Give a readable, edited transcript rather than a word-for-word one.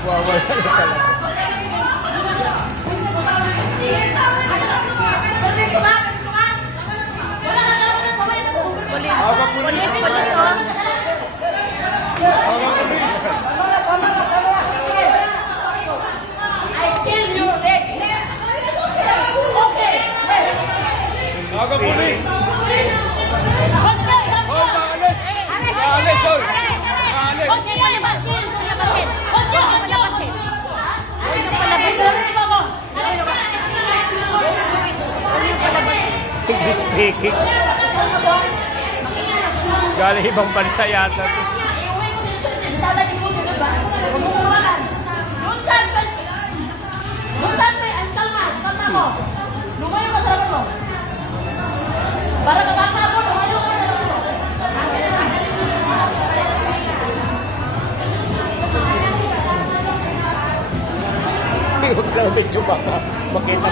Nagwawala na talaga. Hawak pulis! Hawak pulis! Hawak pulis! Hoy, maalis! Maalis, hoy! Maalis! Huwag niyo palabasin! Huwag niyo palabasin! English speaking. Galing ibang bansa yata. Lumayo ka sa mo. Para kabata mo, lumayo ka sa mo. Huwag lang medyo baka makita.